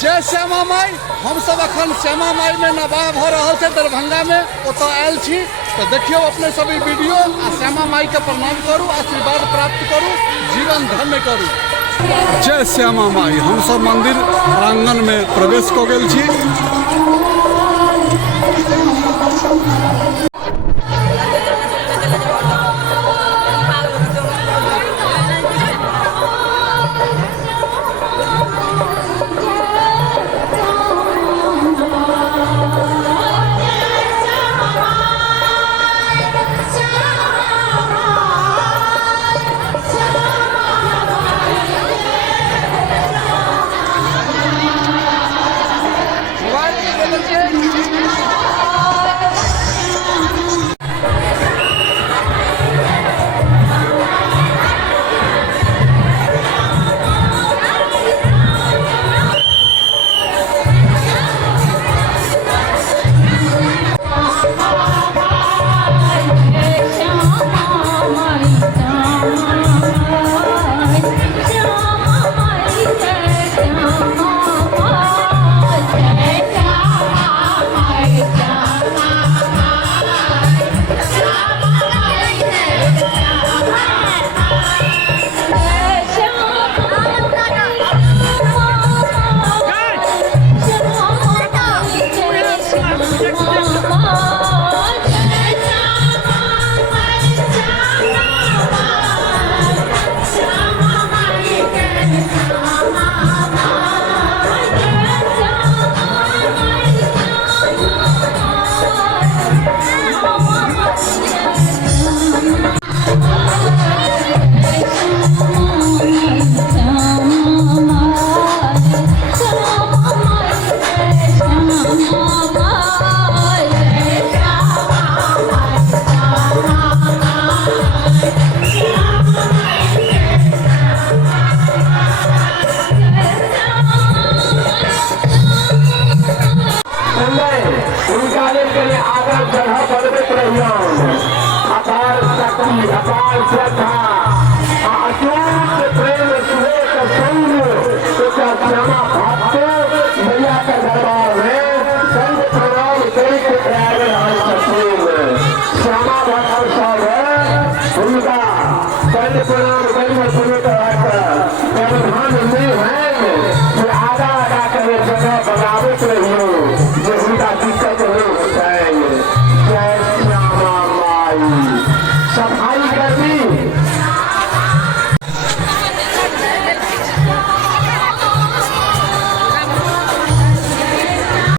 जय श्यामा माई। हम सब अखन श्यामा माई में नवाह भ रहा है दरभंगा में, ओत आयल छी तो देखियो अपने सभी वीडियो आ श्यामा माई के प्रणाम करूँ, आशीर्वाद प्राप्त करूँ, जीवन धन्य करूँ। जय श्यामा माई। हम सब मंदिर प्रांगण में प्रवेश क गेल छी। अपार शक्ति, अपार श्रद्धा।